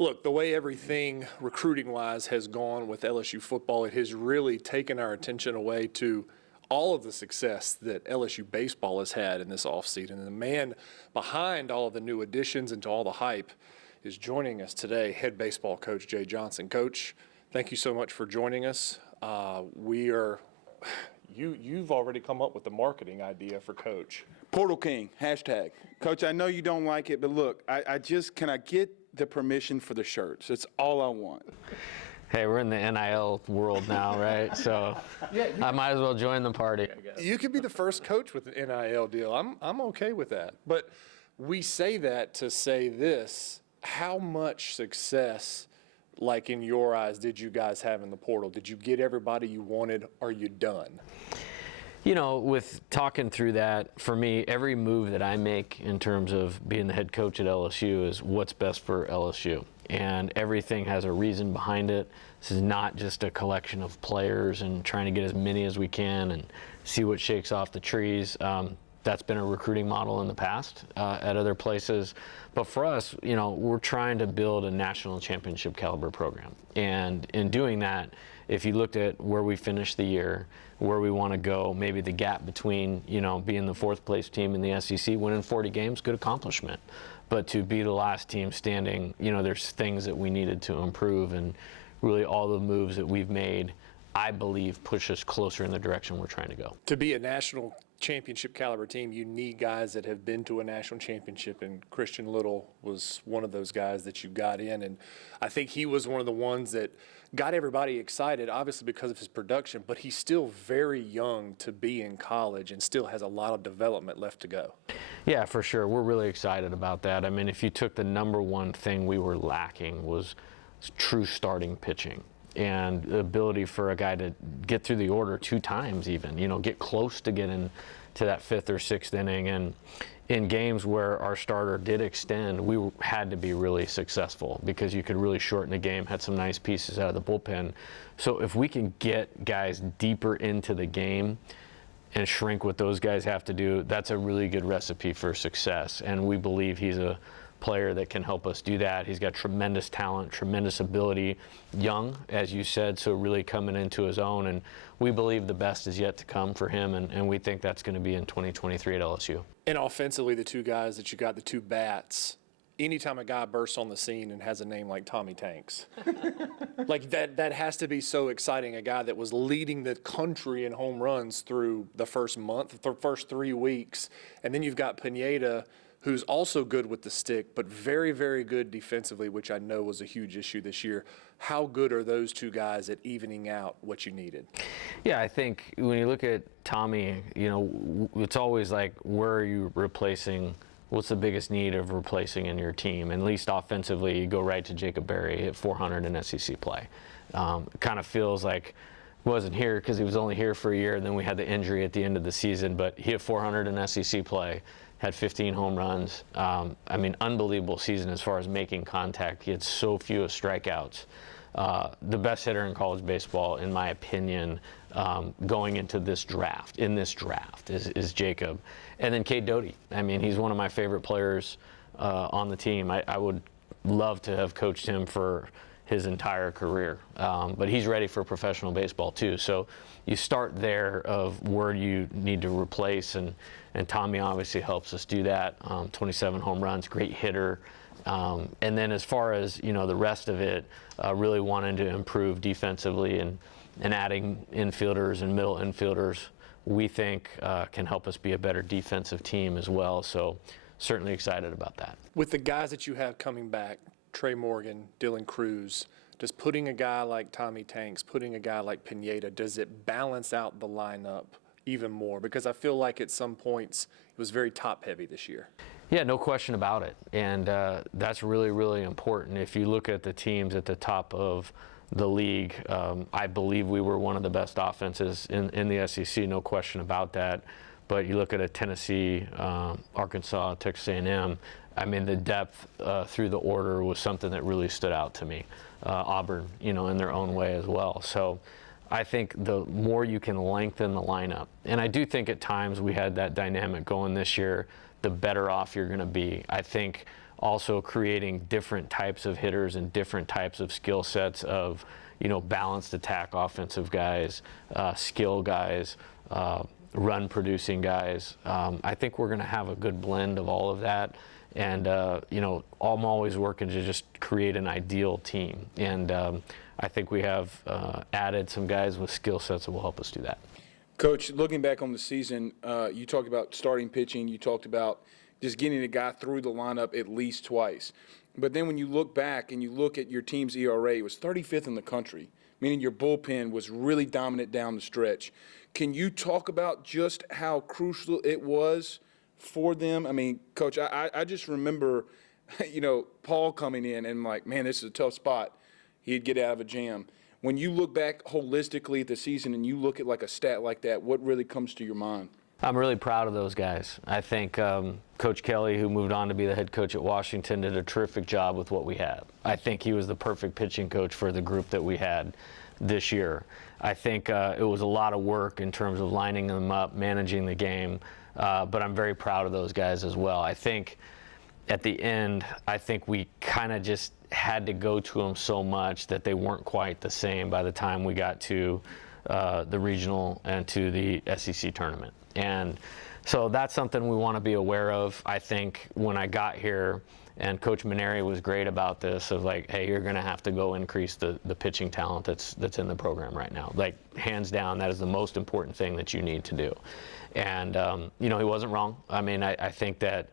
Look, the way everything recruiting-wise has gone with LSU football, it has really taken our attention away to all of the success that LSU baseball has had in this offseason. And the man behind all of the new additions and to all the hype is joining us today, head baseball coach Jay Johnson. Coach, thank you so much for joining us. You've already come up with the marketing idea for Coach. Portal King, hashtag. Coach, I know you don't like it, but look, can I get the permission for the shirts? That's all I want. Hey, we're in the NIL world now, right? So I might as well join the party, I guess. You could be the first coach with an NIL deal. I'm okay with that. But we say that to say this, how much success, like in your eyes, did you guys have in the portal? Did you get everybody you wanted? Are you done? You know, with talking through that, for me, every move that I make in terms of being the head coach at LSU is what's best for LSU. And everything has a reason behind it. This is not just a collection of players and trying to get as many as we can and see what shakes off the trees. That's been a recruiting model in the past at other places. But for us, you know, we're trying to build a national championship caliber program. And in doing that, if you looked at where we finished the year, where we want to go, maybe the gap between, you know, being the fourth place team in the SEC, winning 40 games, good accomplishment. But to be the last team standing, you know, there's things that we needed to improve, and really all the moves that we've made, I believe, push us closer in the direction we're trying to go. To be a national championship caliber team, you need guys that have been to a national championship, and Christian Little was one of those guys that you got in, and I think he was one of the ones that got everybody excited, obviously because of his production, but he's still very young to be in college and still has a lot of development left to go. Yeah, for sure. We're really excited about that. I mean, if you took the number one thing we were lacking was true starting pitching. And the ability for a guy to get through the order 2 times even, you know, get close to getting to that 5th or 6th inning. And in games where our starter did extend, we had to be really successful because you could really shorten the game, had some nice pieces out of the bullpen. So if we can get guys deeper into the game and shrink what those guys have to do, that's a really good recipe for success. And we believe he's a player that can help us do that. He's got tremendous talent, tremendous ability, young, as you said, so really coming into his own, and we believe the best is yet to come for him, and we think that's going to be in 2023 at LSU. And offensively, the 2 guys that you got, the 2 bats, anytime a guy bursts on the scene and has a name like Tommy Tanks, like that has to be so exciting. A guy that was leading the country in home runs through the first month, the first 3 weeks, and then you've got Pineda, who's also good with the stick, but very, very good defensively, which I know was a huge issue this year. How good are those 2 guys at evening out what you needed? Yeah, I think when you look at Tommy, you know, it's always like, where are you replacing? What's the biggest need of replacing in your team? And at least offensively, you go right to Jacob Berry, hit 400 in SEC play. It kind of feels like he wasn't here because he was only here for a year, and then we had the injury at the end of the season, but he hit 400 in SEC play. Had 15 home runs. I mean, unbelievable season as far as making contact. He had so few strikeouts. The best hitter in college baseball, in my opinion, going into this draft, is Jacob. And then Cade Doty. I mean, he's one of my favorite players on the team. I would love to have coached him for his entire career. But he's ready for professional baseball too. So you start there of where you need to replace, and Tommy obviously helps us do that. 27 home runs, great hitter. And then as far as, you know, the rest of it, really wanting to improve defensively and adding infielders and middle infielders, we think can help us be a better defensive team as well. So certainly excited about that. With the guys that you have coming back, Trey Morgan, Dylan Cruz, does putting a guy like Tommy Tanks, putting a guy like Pineda, does it balance out the lineup even more? Because I feel like at some points it was very top-heavy this year. Yeah, no question about it. And that's really, really important. If you look at the teams at the top of the league, I believe we were one of the best offenses in the SEC, no question about that. But you look at a Tennessee, Arkansas, Texas A&M, I mean, the depth through the order was something that really stood out to me. Auburn, you know, in their own way as well. So I think the more you can lengthen the lineup, and I do think at times we had that dynamic going this year, the better off you're going to be. I think also creating different types of hitters and different types of skill sets of, balanced attack offensive guys, skill guys, run producing guys. I think we're going to have a good blend of all of that. And, I'm always working to just create an ideal team. And I think we have added some guys with skill sets that will help us do that. Coach, looking back on the season, you talked about starting pitching. You talked about just getting a guy through the lineup at least twice. But then when you look back and you look at your team's ERA, it was 35th in the country, meaning your bullpen was really dominant down the stretch. Can you talk about just how crucial it was for them? I mean, Coach, I just remember, Paul coming in and like, man, this is a tough spot. He'd get out of a jam. When you look back holistically at the season and you look at like a stat like that, what really comes to your mind? I'm really proud of those guys. I think Coach Kelly, who moved on to be the head coach at Washington, did a terrific job with what we had. I think he was the perfect pitching coach for the group that we had this year. I think it was a lot of work in terms of lining them up, managing the game, but I'm very proud of those guys as well. I think at the end, I think we kind of just had to go to them so much that they weren't quite the same by the time we got to the regional and to the SEC tournament. And so that's something we want to be aware of. I think when I got here, and Coach Maneri was great about this, of like, hey, you're going to have to go increase the pitching talent that's in the program right now. Like, hands down, that is the most important thing that you need to do. And, he wasn't wrong. I mean, I think that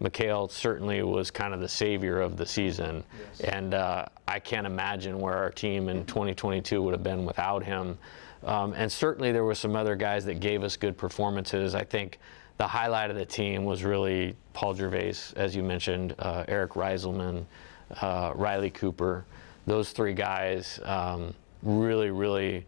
Mikhail certainly was kind of the savior of the season. Yes. And I can't imagine where our team in 2022 would have been without him. And certainly there were some other guys that gave us good performances. I think the highlight of the team was really Paul Gervais, as you mentioned, Eric Reiselman, Riley Cooper. Those three guys really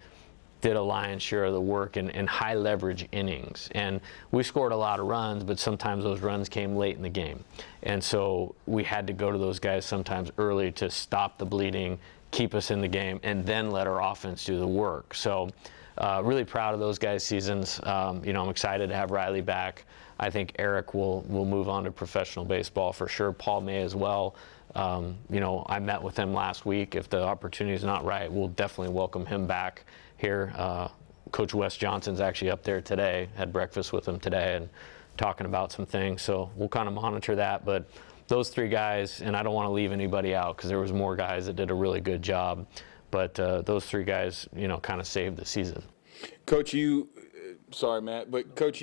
did a lion's share of the work in high leverage innings. And we scored a lot of runs, but sometimes those runs came late in the game. And so we had to go to those guys sometimes early to stop the bleeding, keep us in the game, and then let our offense do the work. So really proud of those guys' seasons. I'm excited to have Riley back. I think Eric will move on to professional baseball for sure. Paul may as well. I met with him last week. If the opportunity is not right, we'll definitely welcome him back here. Coach Wes Johnson's actually up there today. Had breakfast with him today and talking about some things. So we'll kind of monitor that. But those three guys, and I don't want to leave anybody out because there was more guys that did a really good job, but those three guys, kind of saved the season. Coach, sorry, Matt, but Coach,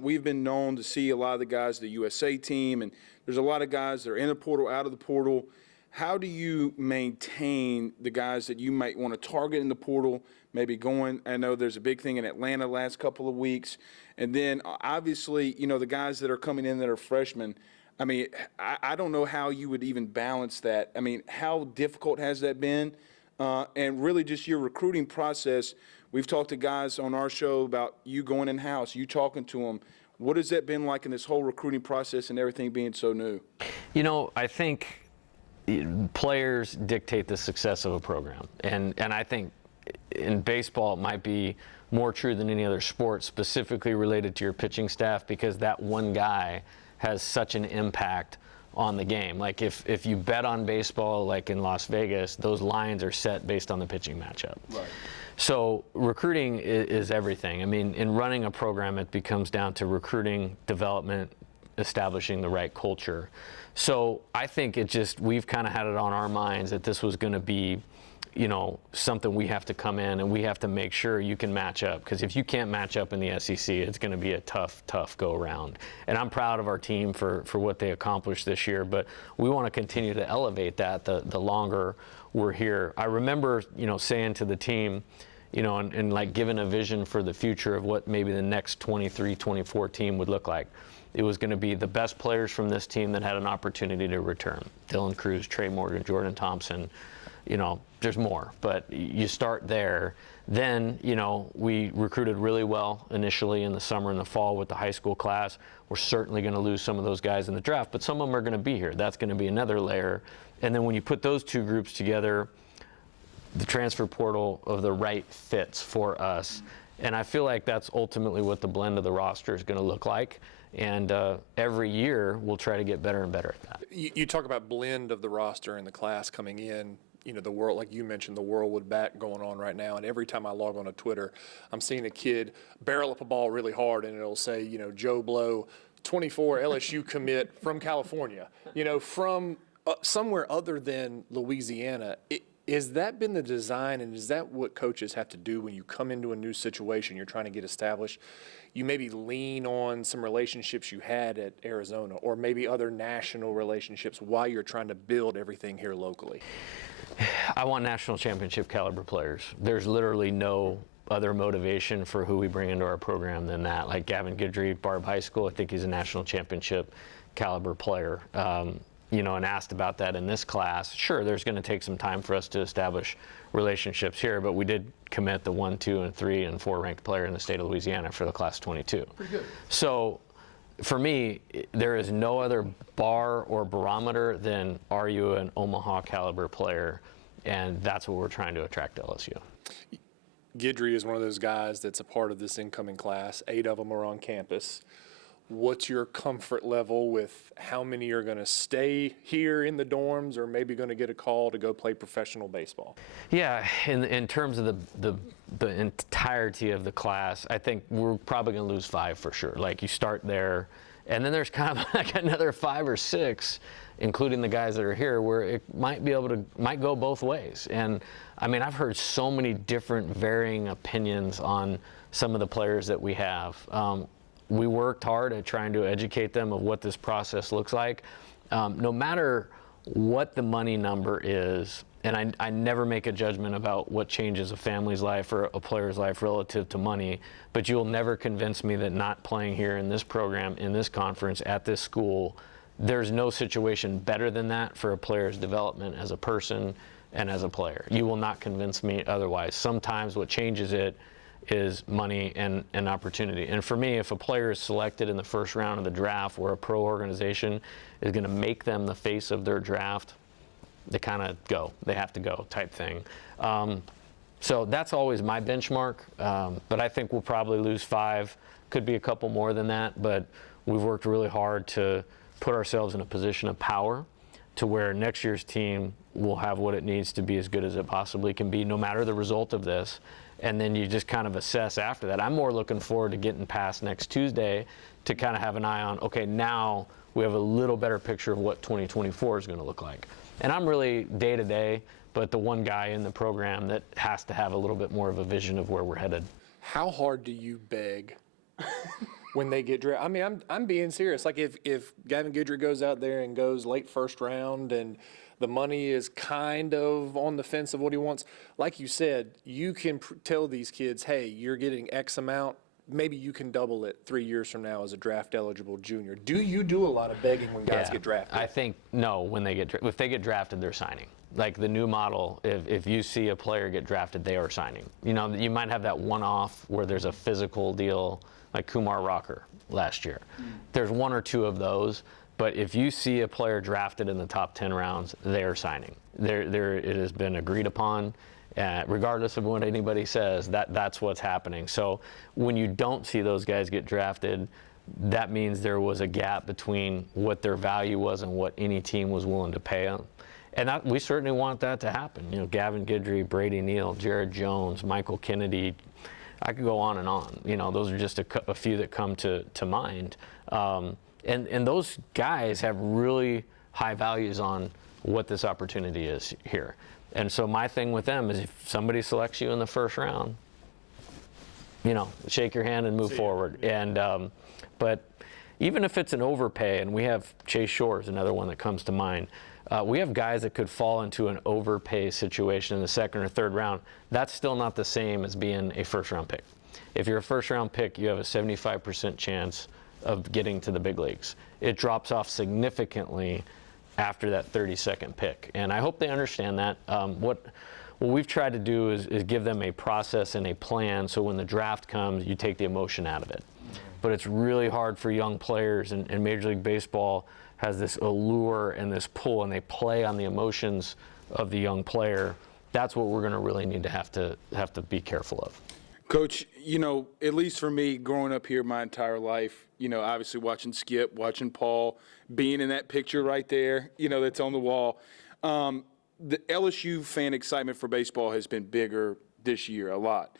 we've been known to see a lot of the guys, the USA team, and there's a lot of guys that are in the portal, out of the portal. How do you maintain the guys that you might want to target in the portal, maybe going? I know there's a big thing in Atlanta last couple of weeks. And then obviously, the guys that are coming in that are freshmen. I mean, I don't know how you would even balance that. I mean, how difficult has that been? And really just your recruiting process. We've talked to guys on our show about you going in-house, you talking to them. What has that been like in this whole recruiting process and everything being so new? I think players dictate the success of a program. And I think in baseball it might be more true than any other sport, specifically related to your pitching staff, because that one guy has such an impact on the game. Like if you bet on baseball, like in Las Vegas, those lines are set based on the pitching matchup. Right. So recruiting is everything. I mean, in running a program, it becomes down to recruiting, development, establishing the right culture. So I think we've kind of had it on our minds that this was going to be, something we have to come in and we have to make sure you can match up. Because if you can't match up in the SEC, it's going to be a tough go around. And I'm proud of our team for what they accomplished this year, but we want to continue to elevate that the longer we're here. I remember, saying to the team, and like giving a vision for the future of what maybe the next 23, 24 team would look like. It was going to be the best players from this team that had an opportunity to return. Dylan Cruz, Trey Morgan, Jordan Thompson, there's more, but you start there. Then, we recruited really well initially in the summer and the fall with the high school class. We're certainly going to lose some of those guys in the draft, but some of them are going to be here. That's going to be another layer. And then when you put those two groups together, the transfer portal of the right fits for us. And I feel like that's ultimately what the blend of the roster is going to look like. And every year, we'll try to get better and better at that. You talk about blend of the roster and the class coming in. You know, the world, like you mentioned, the whirlwood bat going on right now. And every time I log on to Twitter, I'm seeing a kid barrel up a ball really hard, and it'll say, you know, Joe Blow, 24 LSU commit from California, you know, from somewhere other than Louisiana. Is that been the design, and is that what coaches have to do when you come into a new situation you're trying to get established? You maybe lean on some relationships you had at Arizona, or maybe other national relationships while you're trying to build everything here locally? I want national championship caliber players. There's literally no other motivation for who we bring into our program than that. Like Gavin Guidry, Barb High School, I think he's a national championship caliber player. You know, and asked about that in this class. Sure, there's going to take some time for us to establish relationships here, but we did commit the 1, 2, and 3, and 4 ranked player in the state of Louisiana for the class 22. Pretty good. So for me, there is no other bar or barometer than, are you an Omaha caliber player? And that's what we're trying to attract to LSU. Guidry is one of those guys that's a part of this incoming class. 8 of them are on campus. What's your comfort level with how many are going to stay here in the dorms, or maybe going to get a call to go play professional baseball? Yeah, in terms of the entirety of the class, I think we're probably going to lose 5 for sure. Like, you start there, and then there's kind of like another 5 or 6, including the guys that are here, where it might go both ways. And I mean, I've heard so many different varying opinions on some of the players that we have. We worked hard at trying to educate them of what this process looks like. No matter what the money number is, and I never make a judgment about what changes a family's life or a player's life relative to money, but you'll never convince me that not playing here in this program, in this conference, at this school, there's no situation better than that for a player's development as a person and as a player. You will not convince me otherwise. Sometimes what changes it is money and opportunity. And for me, if a player is selected in the first round of the draft where a pro organization is going to make them the face of their draft, they kind of go. They have to go type thing. So that's always my benchmark. But I think we'll probably lose 5. Could be a couple more than that. But we've worked really hard to put ourselves in a position of power to where next year's team will have what it needs to be as good as it possibly can be, no matter the result of this. And then you just kind of assess after that. I'm more looking forward to getting past next Tuesday to kind of have an eye on, okay, now we have a little better picture of what 2024 is going to look like. And I'm really day to day, but the one guy in the program that has to have a little bit more of a vision of where we're headed. How hard do you beg when they get drafted? I mean, I'm being serious. Like, if Gavin Guidry goes out there and goes late first round and the money is kind of on the fence of what he wants, like you said, you can tell these kids, hey, you're getting X amount. Maybe you can double it 3 years from now as a draft-eligible junior. Do you do a lot of begging when guys get drafted? I think no. When they get if they get drafted, they're signing. Like the new model, if you see a player get drafted, they are signing. You know, you might have that one-off where there's a physical deal, like Kumar Rocker last year. There's 1 or 2 of those. But if you see a player drafted in the top 10 rounds, they are signing. It has been agreed upon, regardless of what anybody says, that's what's happening. So when you don't see those guys get drafted, that means there was a gap between what their value was and what any team was willing to pay them. And we certainly want that to happen. You know, Gavin Guidry, Brady Neal, Jared Jones, Michael Kennedy, I could go on and on. You know, those are just a few that come to mind. And those guys have really high values on what this opportunity is here. And so my thing with them is if somebody selects you in the first round, you know, shake your hand and move forward. And but even if it's an overpay, and we have Chase Shores, another one that comes to mind, we have guys that could fall into an overpay situation in the second or third round. That's still not the same as being a first-round pick. If you're a first-round pick, you have a 75% chance of getting to the big leagues. It drops off significantly after that 32nd pick. And I hope they understand that. What we've tried to do is give them a process and a plan so when the draft comes, you take the emotion out of it. But it's really hard for young players, and Major League Baseball has this allure and this pull, and they play on the emotions of the young player. That's what we're going to really need to have to be careful of. Coach, at least for me, growing up here my entire life, obviously watching Skip, watching Paul, being in that picture right there, that's on the wall. The LSU fan excitement for baseball has been bigger this year, a lot.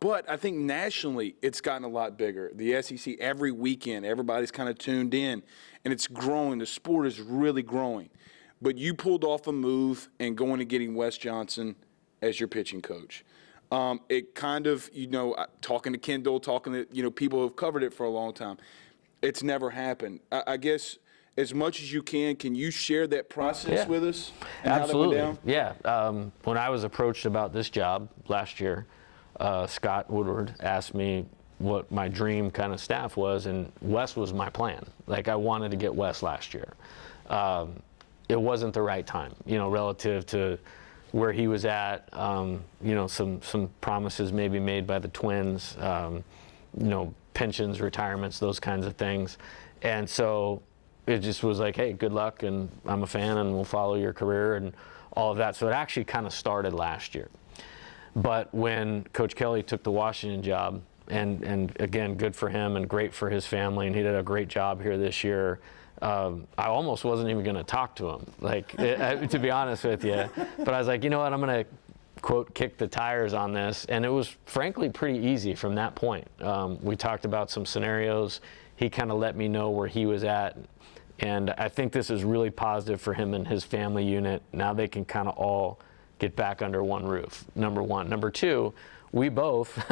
But I think nationally it's gotten a lot bigger. The SEC, every weekend, everybody's kind of tuned in, and it's growing. The sport is really growing. But you pulled off a move and going and getting Wes Johnson as your pitching coach. It kind of, talking to Kendall, talking to, people who have covered it for a long time, it's never happened. I guess as much as you can you share that process with us? And Absolutely. How that went down? Yeah. When I was approached about this job last year, Scott Woodward asked me what my dream kind of staff was, and Wes was my plan. Like, I wanted to get Wes last year. It wasn't the right time, relative to where he was at, some promises maybe made by the Twins, pensions, retirements, those kinds of things. And so it just was like, hey, good luck, and I'm a fan, and we'll follow your career and all of that. So it actually kind of started last year. But when Coach Kelly took the Washington job, and again, good for him and great for his family, and he did a great job here this year, I almost wasn't even going to talk to him, to be honest with you. But I was like, you know what, I'm going to, quote, kick the tires on this. And it was, frankly, pretty easy from that point. We talked about some scenarios. He kind of let me know where he was at. And I think this is really positive for him and his family unit. Now they can kind of all get back under one roof, number one. Number two, we both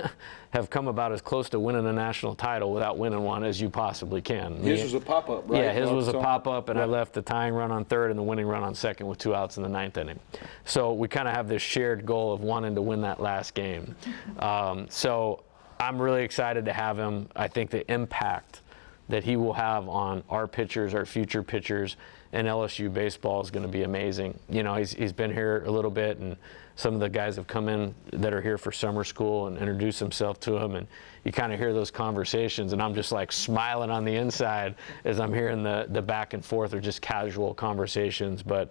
have come about as close to winning a national title without winning one as you possibly can. His was a pop-up, right? Yeah, his was a pop-up, and I left the tying run on third and the winning run on second with 2 outs in the 9th inning. So we kind of have this shared goal of wanting to win that last game. So I'm really excited to have him. I think the impact that he will have on our pitchers, our future pitchers, and LSU baseball is going to be amazing. He's been here a little bit, and some of the guys have come in that are here for summer school and introduced himself to him, and you kind of hear those conversations, and I'm just like smiling on the inside as I'm hearing the back and forth or just casual conversations. But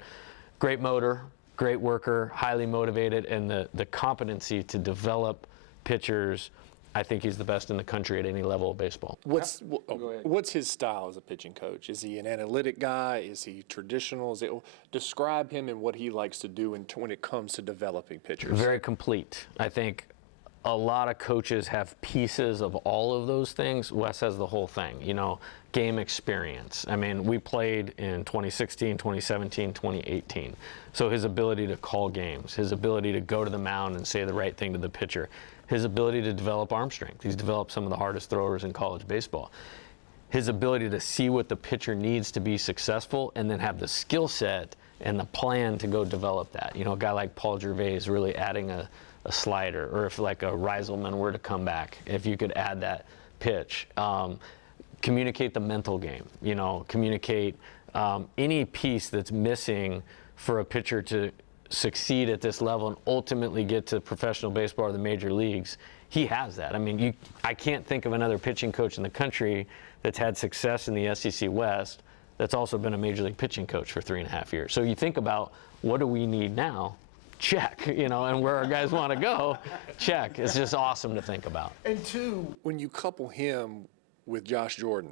great motor, great worker, highly motivated, and the competency to develop pitchers. I think he's the best in the country at any level of baseball. What's his style as a pitching coach? Is he an analytic guy? Is he traditional? Describe him and what he likes to do when it comes to developing pitchers. Very complete. I think a lot of coaches have pieces of all of those things. Wes has the whole thing, game experience. I mean, we played in 2016, 2017, 2018. So his ability to call games, his ability to go to the mound and say the right thing to the pitcher, his ability to develop arm strength. He's developed some of the hardest throwers in college baseball. His ability to see what the pitcher needs to be successful and then have the skill set and the plan to go develop that. A guy like Paul Gervais really adding a slider, or if like a Reiselman were to come back, if you could add that pitch. Communicate the mental game, communicate any piece that's missing for a pitcher to succeed at this level and ultimately get to professional baseball or the major leagues. He has that. I mean, I can't think of another pitching coach in the country that's had success in the SEC West that's also been a major league pitching coach for 3.5 years. So you think about, what do we need now? Check, and where our guys want to go, check. It's just awesome to think about. And two, when you couple him with Josh Jordan,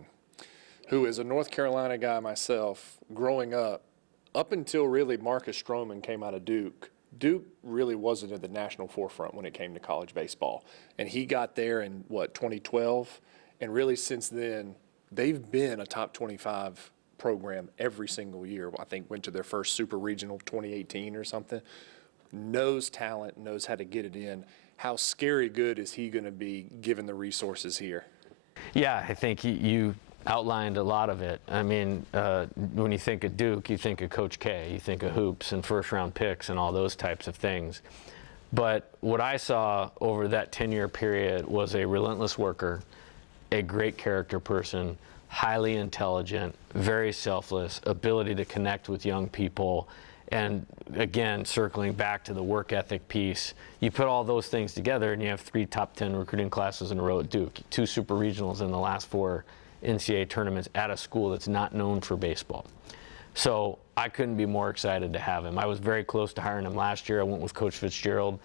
who is a North Carolina guy myself, growing up until really Marcus Stroman came out of Duke, Duke really wasn't at the national forefront when it came to college baseball. And he got there in, 2012? And really since then, they've been a top 25 program every single year. I think went to their first super regional 2018 or something. Knows talent, knows how to get it in. How scary good is he going to be given the resources here? Yeah, I think you outlined a lot of it. I mean, when you think of Duke, you think of Coach K, you think of hoops and first-round picks and all those types of things. But what I saw over that 10-year period was a relentless worker, a great character person, highly intelligent, very selfless, ability to connect with young people, and again, circling back to the work ethic piece, you put all those things together and you have 3 top 10 recruiting classes in a row at Duke, 2 super regionals in the last 4 NCAA tournaments at a school that's not known for baseball. So I couldn't be more excited to have him. I was very close to hiring him last year. I went with Coach Fitzgerald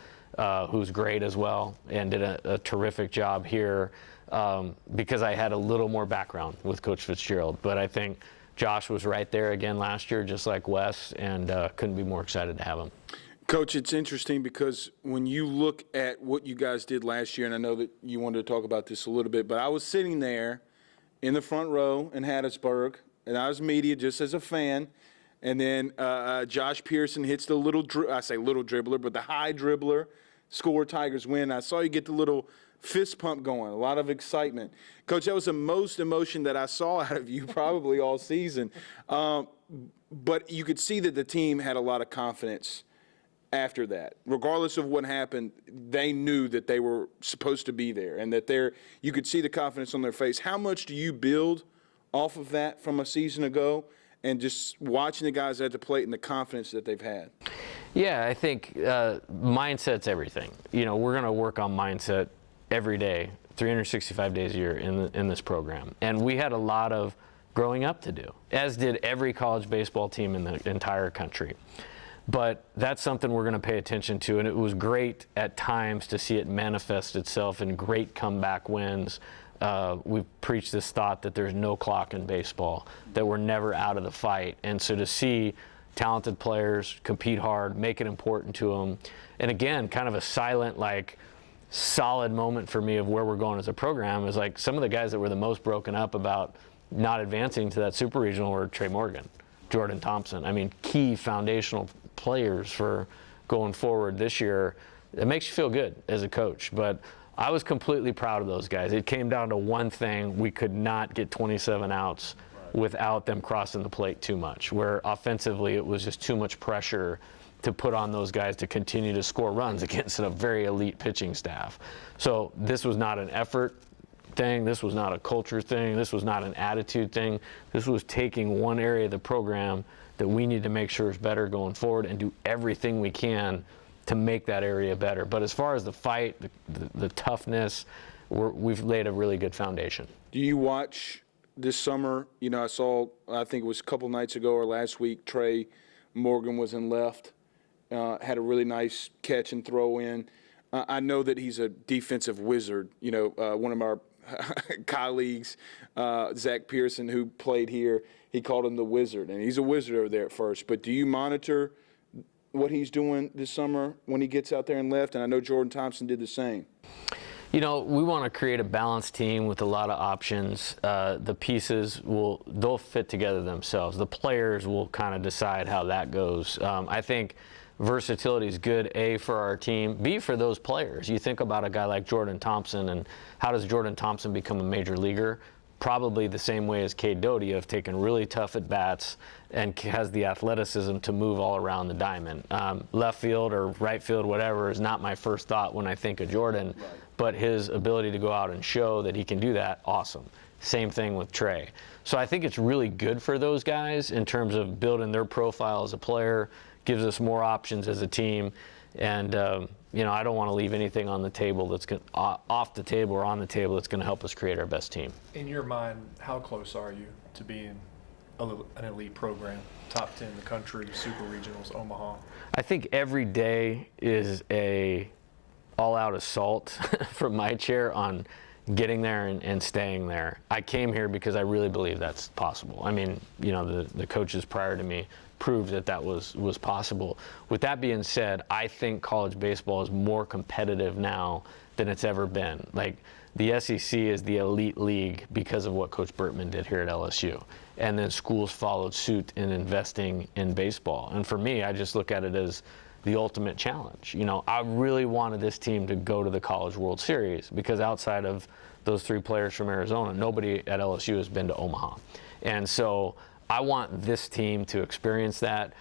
who's great as well and did a terrific job here because I had a little more background with Coach Fitzgerald. But I think Josh was right there again last year, just like Wes, and couldn't be more excited to have him. Coach, it's interesting because when you look at what you guys did last year, and I know that you wanted to talk about this a little bit, but I was sitting there in the front row in Hattiesburg, and I was media just as a fan, and then Josh Pearson hits the I say little dribbler, but the high dribbler, score, Tigers win. I saw you get the little fist pump going, a lot of excitement. Coach, that was the most emotion that I saw out of you probably all season. But you could see that the team had a lot of confidence after that. Regardless of what happened, they knew that they were supposed to be there and that you could see the confidence on their face. How much do you build off of that from a season ago and just watching the guys at the plate and the confidence that they've had? Yeah, I think mindset's everything. You know, we're going to work on mindset every day, 365 days a year in this program. And we had a lot of growing up to do, as did every college baseball team in the entire country. But that's something we're going to pay attention to, and it was great at times to see it manifest itself in great comeback wins. We've preached this thought that there's no clock in baseball, that we're never out of the fight. And so to see talented players compete hard, make it important to them, and again, kind of a silent, like, solid moment for me of where we're going as a program is like some of the guys that were the most broken up about not advancing to that super regional were Trey Morgan, Jordan Thompson. I mean, key foundational players for going forward this year. It makes you feel good as a coach, but I was completely proud of those guys. It came down to one thing: we could not get 27 outs without them crossing the plate too much, where offensively it was just too much pressure to put on those guys to continue to score runs against a very elite pitching staff. So this was not an effort thing, this was not a culture thing, this was not an attitude thing. This was taking one area of the program that we need to make sure is better going forward and do everything we can to make that area better. But as far as the fight, the toughness, we've laid a really good foundation. Do you watch this summer? You know, I think it was a couple nights ago or last week, Trey Morgan was in left, had a really nice catch and throw in. I know that he's a defensive wizard. You know, one of our colleagues, Zach Pearson, who played here, he called him the wizard, and he's a wizard over there at first. But do you monitor what he's doing this summer when he gets out there and left? And I know Jordan Thompson did the same. You know, we want to create a balanced team with a lot of options. The pieces they'll fit together themselves. The players will kind of decide how that goes. I think versatility is good, A, for our team, B, for those players. You think about a guy like Jordan Thompson, and how does Jordan Thompson become a major leaguer? Probably the same way as Cade Doty, of taking really tough at-bats and has the athleticism to move all around the diamond. Left field or right field, whatever, is not my first thought when I think of Jordan, right. But his ability to go out and show that he can do that, awesome. Same thing with Trey. So I think it's really good for those guys in terms of building their profile as a player, gives us more options as a team, and you know, I don't want to leave anything on the table that's off the table or on the table that's going to help us create our best team. In your mind, how close are you to being an elite program, top 10 in the country, super regionals, Omaha? I think every day is a all-out assault from my chair on getting there and staying there. I came here because I really believe that's possible. I mean, you know, the coaches prior to me proved that was possible. With that being said, I think college baseball is more competitive now than it's ever been. Like, the SEC is the elite league because of what Coach Burtman did here at LSU. And then schools followed suit in investing in baseball. And for me, I just look at it as the ultimate challenge. You know, I really wanted this team to go to the College World Series because outside of those three players from Arizona, nobody at LSU has been to Omaha. And so I want this team to experience that.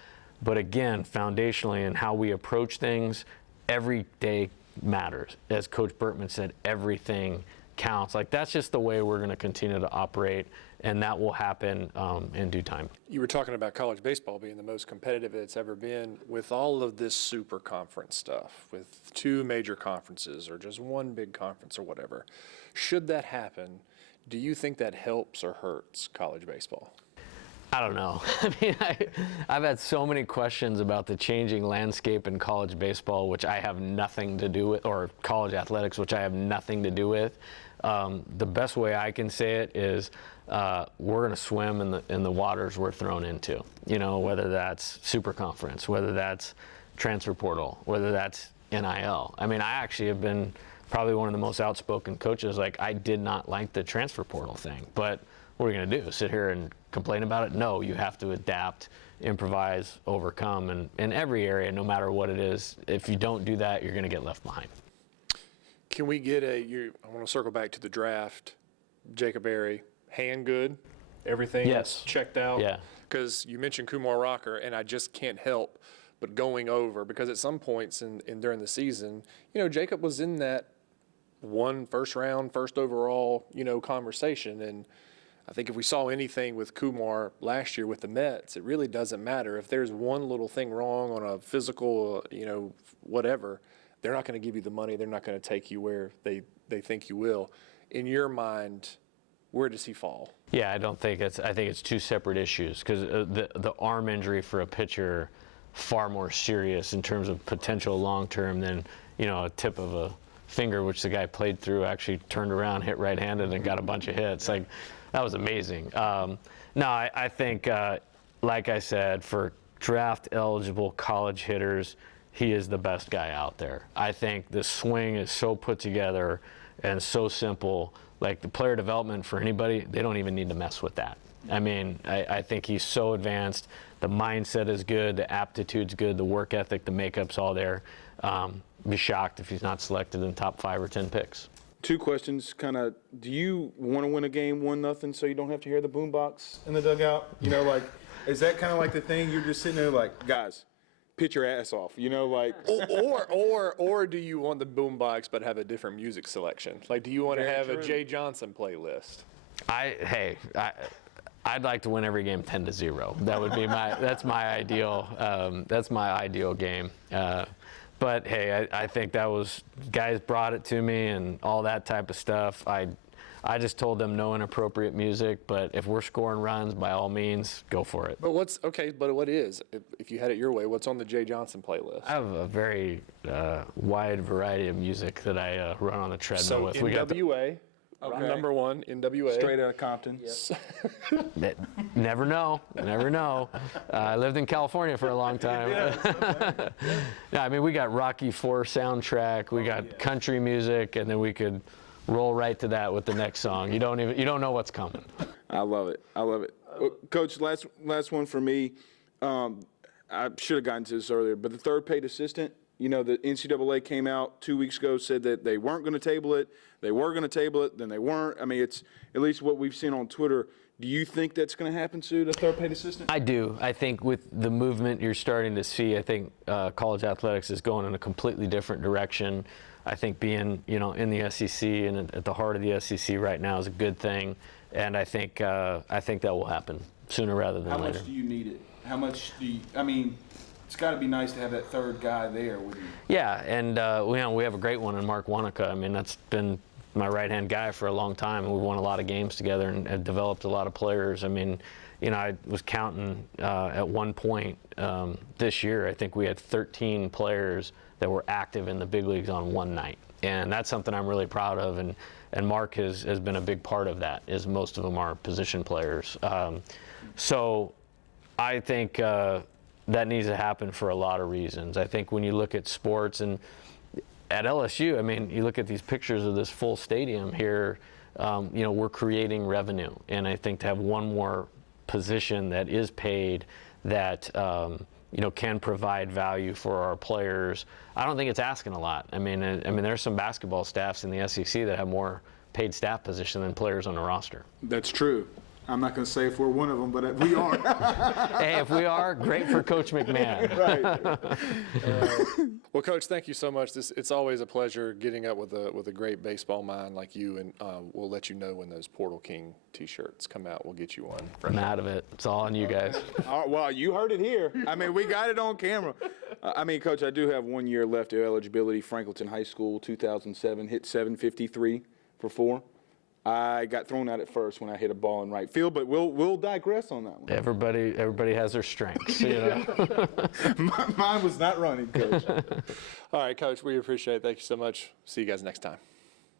But again, foundationally in how we approach things, every day matters. As Coach Burtman said, everything counts. Like, that's just the way we're going to continue to operate, and that will happen in due time. You were talking about college baseball being the most competitive it's ever been. With all of this super conference stuff, with two major conferences or just one big conference or whatever, should that happen, do you think that helps or hurts college baseball? I don't know. I mean, I've had so many questions about the changing landscape in college baseball, which I have nothing to do with, or college athletics, which I have nothing to do with. The best way I can say it is we're going to swim in the waters we're thrown into. You know, whether that's super conference, whether that's transfer portal, whether that's NIL. I mean, I actually have been probably one of the most outspoken coaches. Like, I did not like the transfer portal thing, but what are we going to do? Sit here and complain about it? No, you have to adapt, improvise, overcome, and in every area, no matter what it is. If you don't do that, you're going to get left behind. Can we get I want to circle back to the draft. Jacob Berry, hand good? Everything Yes. checked out? Yeah. Because you mentioned Kumar Rocker, and I just can't help but going over, because at some points in during the season, you know, Jacob was in that first round, first overall, you know, conversation. And I think if we saw anything with Kumar last year with the Mets, it really doesn't matter. If there's one little thing wrong on a physical, you know, whatever, they're not going to give you the money. They're not going to take you where they think you will. In your mind, where does he fall? Yeah, I think it's two separate issues, because the arm injury for a pitcher, far more serious in terms of potential long-term than, you know, a tip of a finger, which the guy played through, actually turned around, hit right-handed, and got a bunch of hits. Like, that was amazing. No, I think, like I said, for draft-eligible college hitters, he is the best guy out there. I think the swing is so put together and so simple. Like, the player development for anybody, they don't even need to mess with that. I mean, I think he's so advanced. The mindset is good. The aptitude's good. The work ethic, the makeup's all there. Be shocked if he's not selected in top 5 or 10 picks. Two questions, kind of, do you want to win a game 1-0 so you don't have to hear the boombox in the dugout? You know, like, is that kind of like the thing? You're just sitting there like, guys, pitch your ass off, you know, like. Or do you want the boombox but have a different music selection? Like, do you want to have a Jay Johnson playlist? I'd like to win every game 10-0. That would be that's my ideal game. But hey, I think that was, guys brought it to me and all that type of stuff. I just told them no inappropriate music, but if we're scoring runs, by all means, go for it. But what is, if you had it your way, what's on the Jay Johnson playlist? I have a very wide variety of music that I run on the treadmill with. NWA, number one, NWA. Straight out of Compton. Never know. I lived in California for a long time. Yeah, I mean, we got Rocky IV soundtrack, we got country music, and then we could roll right to that with the next song. You don't know what's coming. I love it. Well, Coach, last one for me. I should have gotten to this earlier, but the third paid assistant, you know, the NCAA came out 2 weeks ago, said that they weren't going to table it. They were going to table it, then they weren't. I mean, it's at least what we've seen on Twitter. Do you think that's going to happen, Sue, the third paid assistant? I do. I think with the movement you're starting to see, I think college athletics is going in a completely different direction. I think being, you know, in the SEC and at the heart of the SEC right now is a good thing, and I think that will happen sooner rather than later. How much do you need it? How much do you? I mean, it's got to be nice to have that third guy there with you. Yeah, and we have a great one in Mark Wanaka. I mean, that's been my right-hand guy for a long time, and we've won a lot of games together and have developed a lot of players. I mean, you know, I was counting at one point this year, I think we had 13 players that were active in the big leagues on one night. And that's something I'm really proud of, and Mark has been a big part of that, as most of them are position players. So I think that needs to happen for a lot of reasons. I think when you look at sports and at LSU, I mean, you look at these pictures of this full stadium here, you know, we're creating revenue. And I think to have one more position that is paid that, you know, can provide value for our players, I don't think it's asking a lot. I mean, there's some basketball staffs in the SEC that have more paid staff position than players on the roster. That's true. I'm not going to say if we're one of them, but we are. Hey, if we are, great for Coach McMahon. Right. Well, Coach, thank you so much. It's always a pleasure getting up with a great baseball mind like you, and we'll let you know when those Portal King T-shirts come out. We'll get you one. I'm out of it. It's all on you guys. Well, you heard it here. I mean, we got it on camera. I mean, Coach, I do have 1 year left of eligibility. Franklinton High School, 2007, hit 753 for 4. I got thrown out at first when I hit a ball in right field, but we'll digress on that one. Everybody has their strengths. You know? Mine was not running, Coach. All right, Coach, we appreciate it. Thank you so much. See you guys next time.